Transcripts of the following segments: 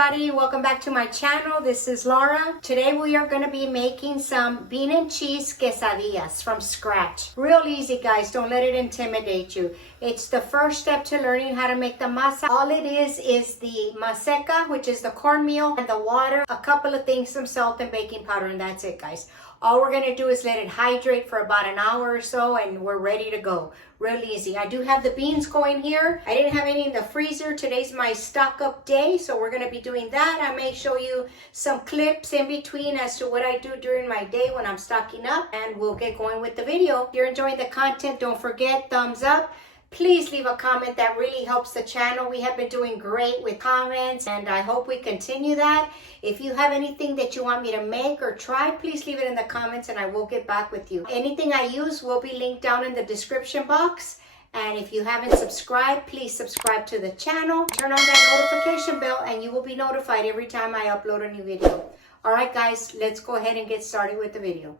everybody, welcome back to my channel. This is Laura. Today we are going to be making some bean and cheese quesadillas from scratch. Real easy, guys. Don't let it intimidate you. It's the first step to learning how to make the masa. All it is the maseca, which is the cornmeal, and the water, a couple of things, some salt and baking powder, and that's it, guys. All we're going to do is let it hydrate for about an hour or so, and we're ready to go. Real easy. I do have the beans going here. I didn't have any in the freezer. Today's my stock up day, so we're going to be doing that. I may show you some clips in between as to what I do during my day when I'm stocking up, and we'll get going with the video. If you're enjoying the content, don't forget, thumbs up. Please leave a comment. That really helps the channel. We have been doing great with comments, and I hope we continue that. If you have anything that you want me to make or try, please leave it in the comments and I will get back with you. Anything I use will be linked down in the description box. And if you haven't subscribed, please subscribe to the channel. Turn on that notification bell and you will be notified every time I upload a new video. All right, guys, let's go ahead and get started with the video.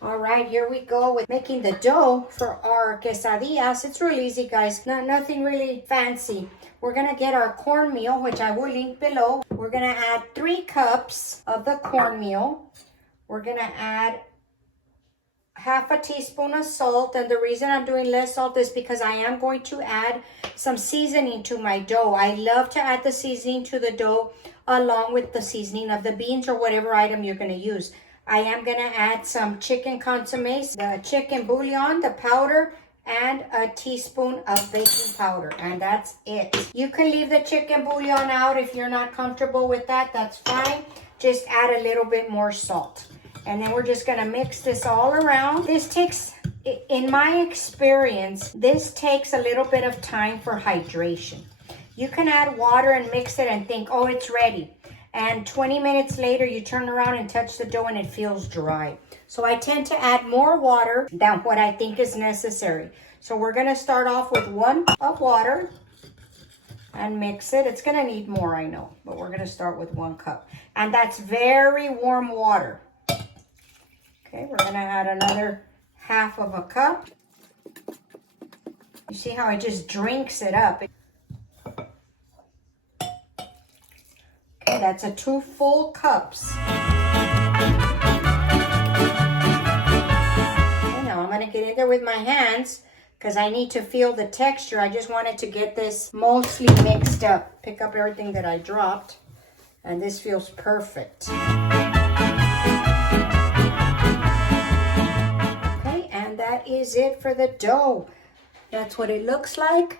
All right, here we go with making the dough for our quesadillas. It's real easy, guys. Nothing really fancy. We're going to get our cornmeal, which I will link below. We're going to add 3 cups of the cornmeal. We're going to add half a teaspoon of salt. And the reason I'm doing less salt is because I am going to add some seasoning to my dough. I love to add the seasoning to the dough along with the seasoning of the beans or whatever item you're going to use. I am going to add some chicken consomme, the chicken bouillon, the powder, and a teaspoon of baking powder. And that's it. You can leave the chicken bouillon out if you're not comfortable with that. That's fine. Just add a little bit more salt. And then we're just going to mix this all around. This takes, in my experience, this takes a little bit of time for hydration. You can add water and mix it and think, oh, it's ready. And 20 minutes later, you turn around and touch the dough and it feels dry. So I tend to add more water than what I think is necessary. So we're going to start off with 1 cup of water and mix it. It's going to need more, I know, but we're going to start with 1 cup. And that's very warm water. Okay, we're going to add another half of a cup. You see how it just drinks it up. Okay, that's 2 full cups. Okay, now I'm going to get in there with my hands because I need to feel the texture. I just wanted to get this mostly mixed up. Pick up everything that I dropped. And this feels perfect. Okay, and that is it for the dough. That's what it looks like.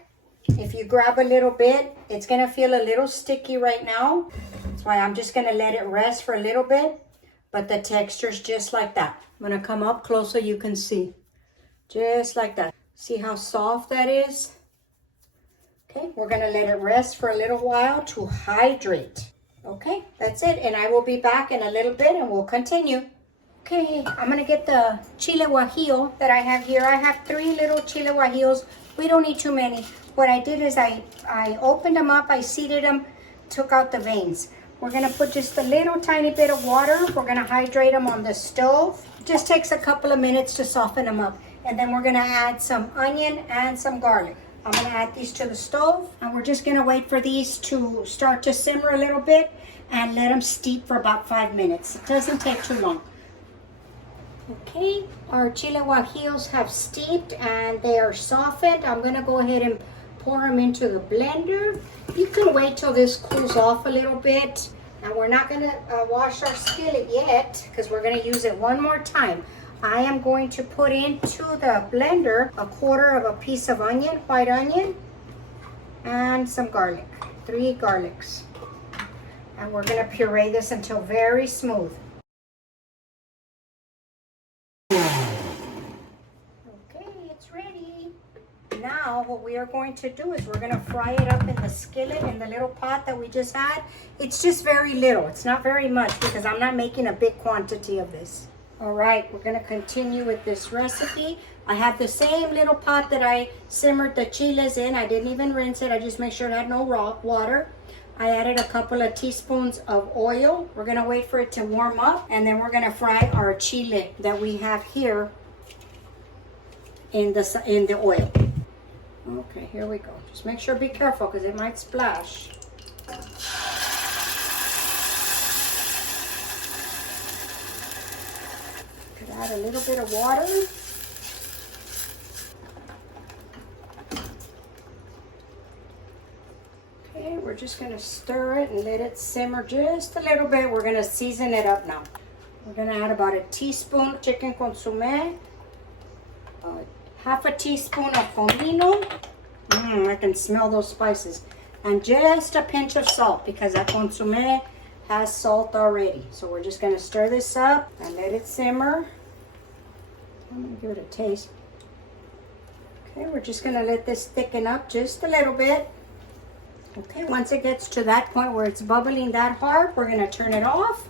If you grab a little bit, it's going to feel a little sticky right now. That's why I'm just going to let it rest for a little bit. But the texture's just like that. I'm going to come up close so you can see. Just like that. See how soft that is? Okay, we're going to let it rest for a little while to hydrate. Okay, that's it. And I will be back in a little bit and we'll continue. Okay, I'm going to get the chile guajillo that I have here. I have 3 little chile guajillos. We don't need too many. What I did is I opened them up, I seeded them, took out the veins. We're going to put just a little tiny bit of water. We're going to hydrate them on the stove. It just takes a couple of minutes to soften them up. And then we're going to add some onion and some garlic. I'm going to add these to the stove. And we're just going to wait for these to start to simmer a little bit and let them steep for about 5 minutes. It doesn't take too long. Okay, our chile guajillos have steeped and they are softened. I'm going to go ahead and pour them into the blender. You can wait till this cools off a little bit. And we're not going to wash our skillet yet because we're going to use it one more time. I am going to put into the blender 1/4 of a piece of onion, white onion, and some garlic, 3 garlics. And we're going to puree this until very smooth. Now what we are going to do is we're going to fry it up in the skillet in the little pot that we just had. It's just very little. It's not very much because I'm not making a big quantity of this. All right, we're going to continue with this recipe. I have the same little pot that I simmered the chiles in. I didn't even rinse it. I just made sure it had no raw water. I added a couple of teaspoons of oil. We're going to wait for it to warm up and then we're going to fry our chile that we have here in the oil. Okay, here we go. Just make sure, be careful because it might splash. Add a little bit of water. Okay, we're just gonna stir it and let it simmer just a little bit. We're gonna season it up now. We're gonna add about a teaspoon chicken consomme, half a teaspoon of comino. I can smell those spices. And just a pinch of salt because that consomme has salt already. So we're just gonna stir this up and let it simmer. I'm gonna give it a taste. Okay, we're just gonna let this thicken up just a little bit. Okay, once it gets to that point where it's bubbling that hard, we're gonna turn it off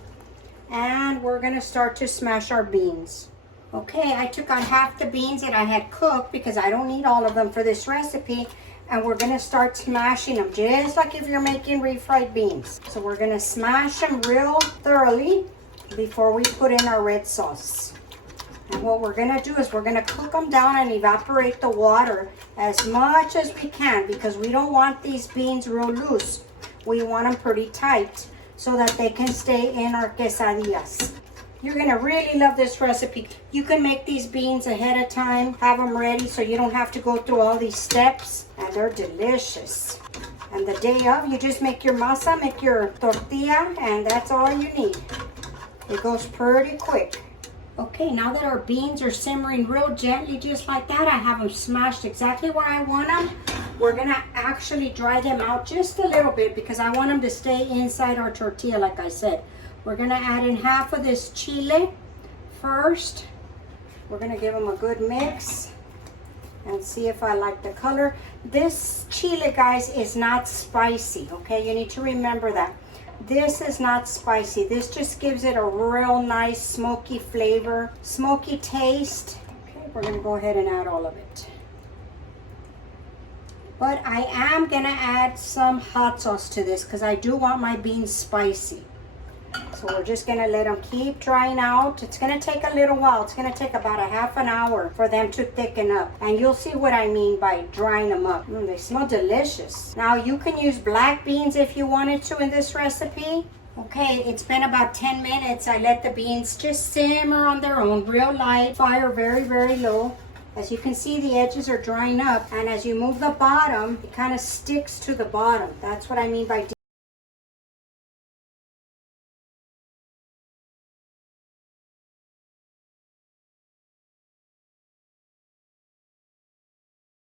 and we're gonna start to smash our beans. Okay, I took out half the beans that I had cooked because I don't need all of them for this recipe, and we're gonna start smashing them just like if you're making refried beans. So we're gonna smash them real thoroughly before we put in our red sauce. And what we're gonna do is we're gonna cook them down and evaporate the water as much as we can because we don't want these beans real loose. We want them pretty tight so that they can stay in our quesadillas. You're gonna really love this recipe. You can make these beans ahead of time, have them ready so you don't have to go through all these steps, and they're delicious. And the day of, you just make your masa, make your tortilla, and that's all you need. It goes pretty quick. Okay, now that our beans are simmering real gently, just like that, I have them smashed exactly where I want them. We're gonna actually dry them out just a little bit because I want them to stay inside our tortilla, like I said. We're gonna add in half of this chile first. We're gonna give them a good mix and see if I like the color. This chile, guys, is not spicy, okay? You need to remember that. This is not spicy. This just gives it a real nice smoky flavor, smoky taste. Okay, we're gonna go ahead and add all of it. But I am gonna add some hot sauce to this because I do want my beans spicy. So we're just gonna let them keep drying out. It's gonna take a little while. It's gonna take about a half an hour for them to thicken up. And you'll see what I mean by drying them up. They smell delicious. Now you can use black beans if you wanted to in this recipe. Okay, it's been about 10 minutes. I let the beans just simmer on their own, real light, fire very, very low. As you can see, the edges are drying up. And as you move the bottom, it kind of sticks to the bottom. That's what I mean by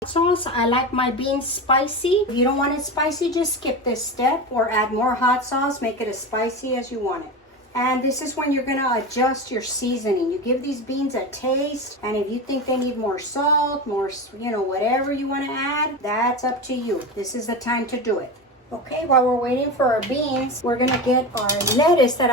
sauce. I like my beans spicy. If you don't want it spicy, just skip this step or add more hot sauce. Make it as spicy as you want it. And this is when you're gonna adjust your seasoning. You give these beans a taste, and if you think they need more salt, more, whatever you wanna add, that's up to you. This is the time to do it. Okay, while we're waiting for our beans, we're gonna get our lettuce that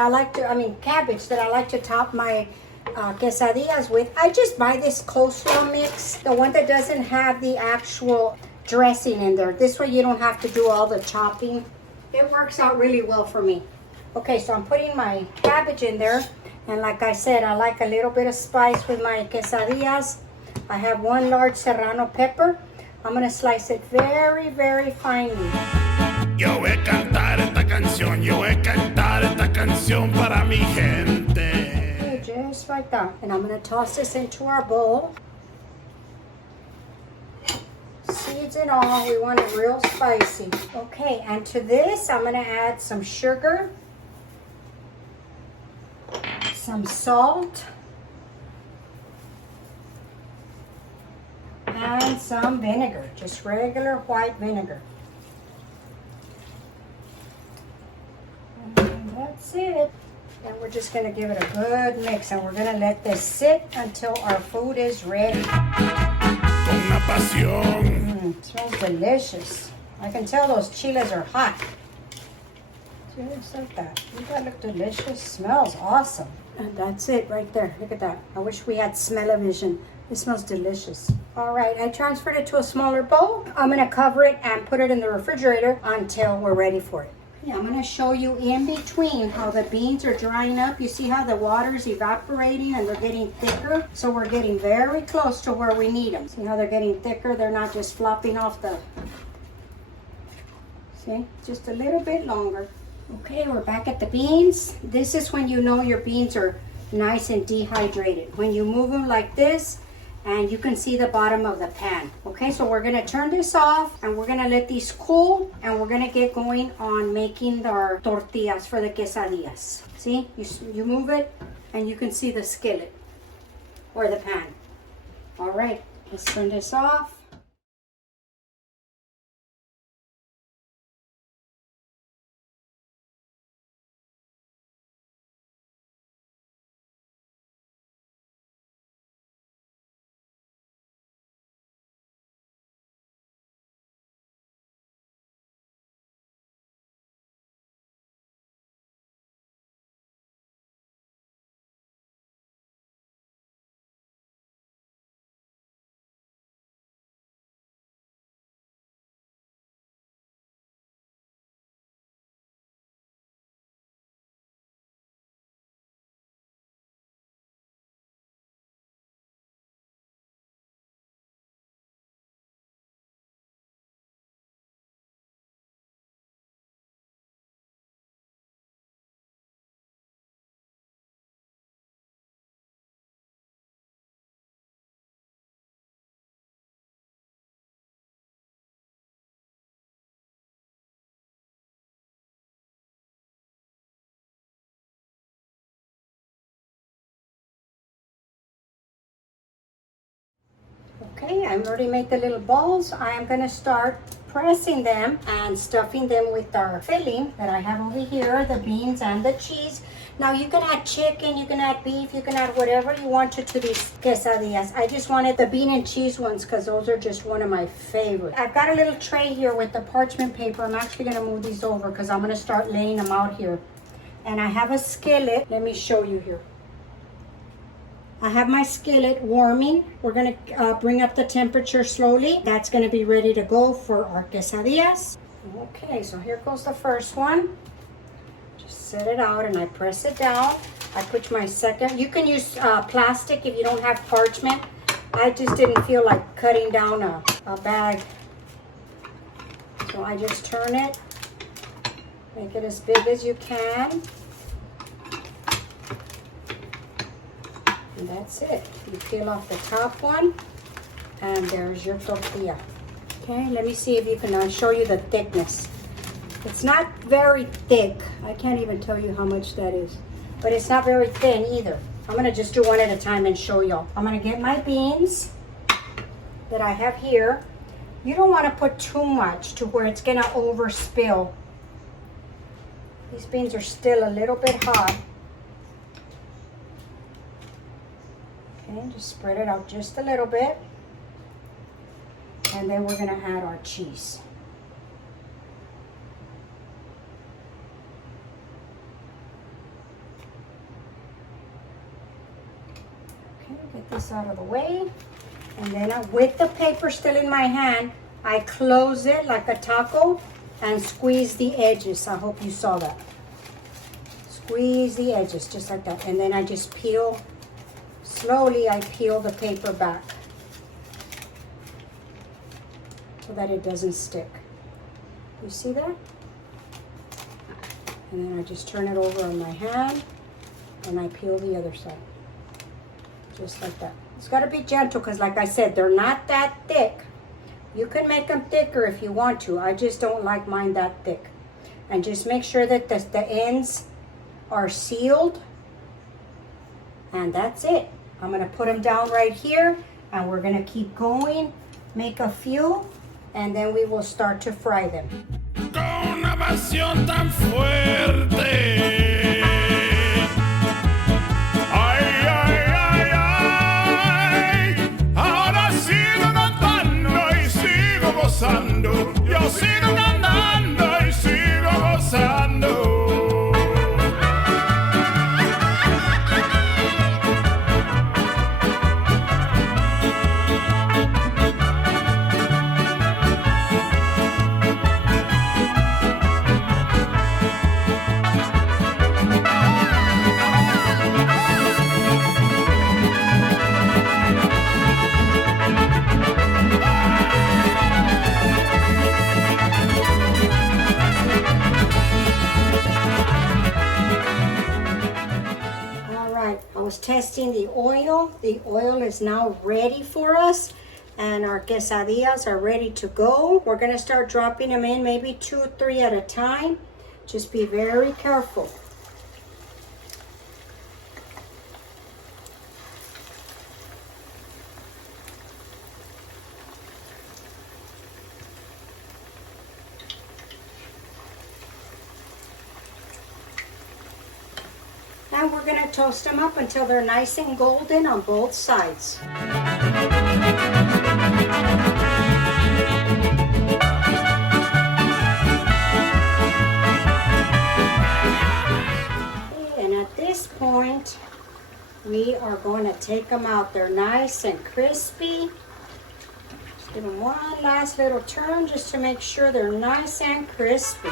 cabbage that I like to top my quesadillas with. I just buy this coleslaw mix, the one that doesn't have the actual dressing in there. This way you don't have to do all the chopping. It works out really well for me. Okay, so I'm putting my cabbage in there, and like I said, I like a little bit of spice with my quesadillas. I have one large serrano pepper. I'm gonna slice it very, very finely. Yo voy a cantar esta canción, para mi gente. Just like that. And I'm going to toss this into our bowl. Seeds and all, we want it real spicy. Okay, and to this, I'm going to add some sugar, some salt, and some vinegar, just regular white vinegar. And that's it. And we're just going to give it a good mix, and we're going to let this sit until our food is ready. Con una pasión. It smells delicious. I can tell those chiles are hot. Just like that. Doesn't that look delicious? Smells awesome. And that's it right there. Look at that. I wish we had smell-o-vision. It smells delicious. All right, I transferred it to a smaller bowl. I'm going to cover it and put it in the refrigerator until we're ready for it. Yeah, I'm going to show you in between how the beans are drying up. You see how the water is evaporating and they're getting thicker? So we're getting very close to where we need them. See how they're getting thicker? They're not just flopping off the... See? Just a little bit longer. Okay, we're back at the beans. This is when you know your beans are nice and dehydrated. When you move them like this, and you can see the bottom of the pan. Okay, so we're gonna turn this off and we're gonna let these cool, and we're gonna get going on making our tortillas for the quesadillas. See, you move it and you can see the skillet or the pan. All right, let's turn this off. Okay, I've already made the little balls. I am gonna start pressing them and stuffing them with our filling that I have over here, the beans and the cheese. Now you can add chicken, you can add beef, you can add whatever you want to these quesadillas. I just wanted the bean and cheese ones because those are just one of my favorites. I've got a little tray here with the parchment paper. I'm actually gonna move these over because I'm gonna start laying them out here. And I have a skillet. Let me show you here. I have my skillet warming. We're gonna bring up the temperature slowly. That's gonna be ready to go for our quesadillas. Okay, so here goes the first one. Just set it out and I press it down. I put my second. You can use plastic if you don't have parchment. I just didn't feel like cutting down a bag. So I just turn it. Make it as big as you can. And that's it. You peel off the top one, and there's your tortilla. Okay, let me see if you can show you the thickness. It's not very thick. I can't even tell you how much that is, but it's not very thin either. I'm gonna just do one at a time and show y'all. I'm gonna get my beans that I have here. You don't want to put too much to where it's gonna overspill. These beans are still a little bit hot. Okay, just spread it out just a little bit. And then we're gonna add our cheese. Okay, get this out of the way. And then with the paper still in my hand, I close it like a taco and squeeze the edges. I hope you saw that. Squeeze the edges just like that. And then I just peel. Slowly, I peel the paper back so that it doesn't stick. You see that? And then I just turn it over on my hand and I peel the other side. Just like that. It's got to be gentle because like I said, they're not that thick. You can make them thicker if you want to. I just don't like mine that thick. And just make sure that the ends are sealed. And that's it. I'm gonna put them down right here and we're gonna keep going, make a few, and then we will start to fry them. Con una pasión tan fuerte. Ay, ay, ay, ay. Ahora sigo cantando y sigo gozando. Yo sigo cantando y sigo gozando. was testing the oil. The oil is now ready for us. And our quesadillas are ready to go. We're gonna start dropping them in, maybe 2 or 3 at a time. Just be very careful. And we're gonna toast them up until they're nice and golden on both sides. And at this point, we are going to take them out. They're nice and crispy. Just give them one last little turn just to make sure they're nice and crispy.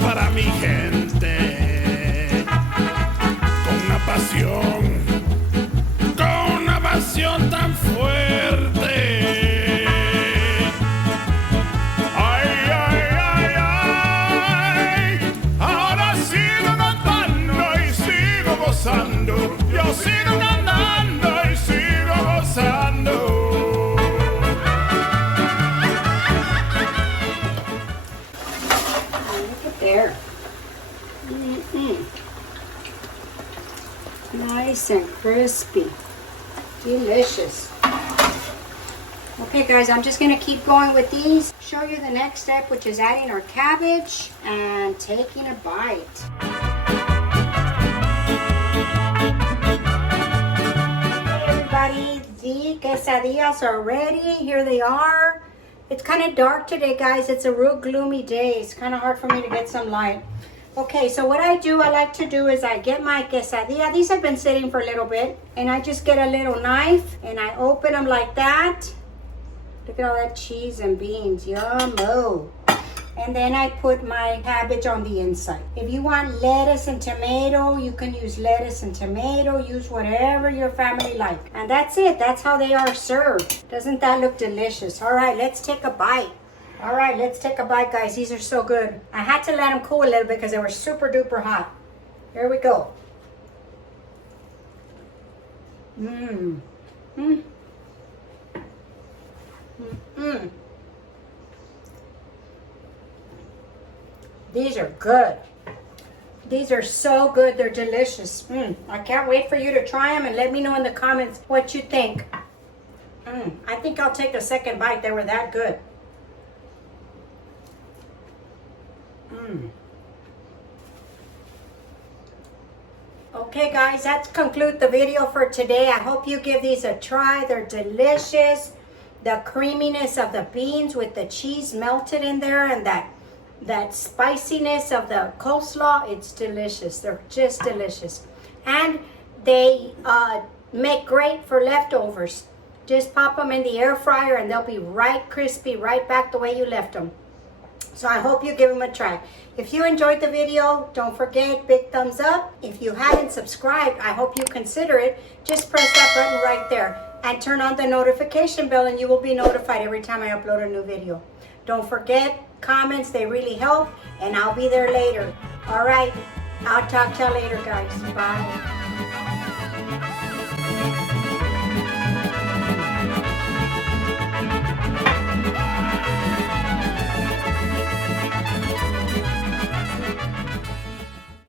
Para mi gente, con una pasión tan fuerte. Ay, ay, ay, ay, ahora sigo cantando y sigo gozando, yo sigo cantando y sigo gozando. There. Nice and crispy. Delicious. Okay guys, I'm just going to keep going with these. Show you the next step, which is adding our cabbage and taking a bite. Hey everybody, the quesadillas are ready. Here they are. It's kind of dark today, guys. It's a real gloomy day. It's kind of hard for me to get some light. Okay, so what I like to do is I get my quesadilla. These have been sitting for a little bit. And I just get a little knife and I open them like that. Look at all that cheese and beans. Yum-o. And then I put my cabbage on the inside. If you want lettuce and tomato, you can use lettuce and tomato. Use whatever your family like. And that's it. That's how they are served. Doesn't that look delicious? All right, let's take a bite. All right, let's take a bite, guys. These are so good. I had to let them cool a little bit because they were super duper hot. Here we go. Mmm. Mmm. Mmm. These are good. These are so good. They're delicious. I can't wait for you to try them and let me know in the comments what you think. I think I'll take a second bite. They were that good. Okay guys, that concludes the video for today. I hope you give these a try. They're delicious. The creaminess of the beans with the cheese melted in there and that spiciness of the coleslaw, it's delicious. They're just delicious. And they make great for leftovers. Just pop them in the air fryer and they'll be right crispy, right back the way you left them. So I hope you give them a try. If you enjoyed the video, don't forget, big thumbs up. If you haven't subscribed, I hope you consider it. Just press that button right there and turn on the notification bell and you will be notified every time I upload a new video. Don't forget, comments, they really help, and I'll be there later. All right, I'll talk to you later, guys. Bye.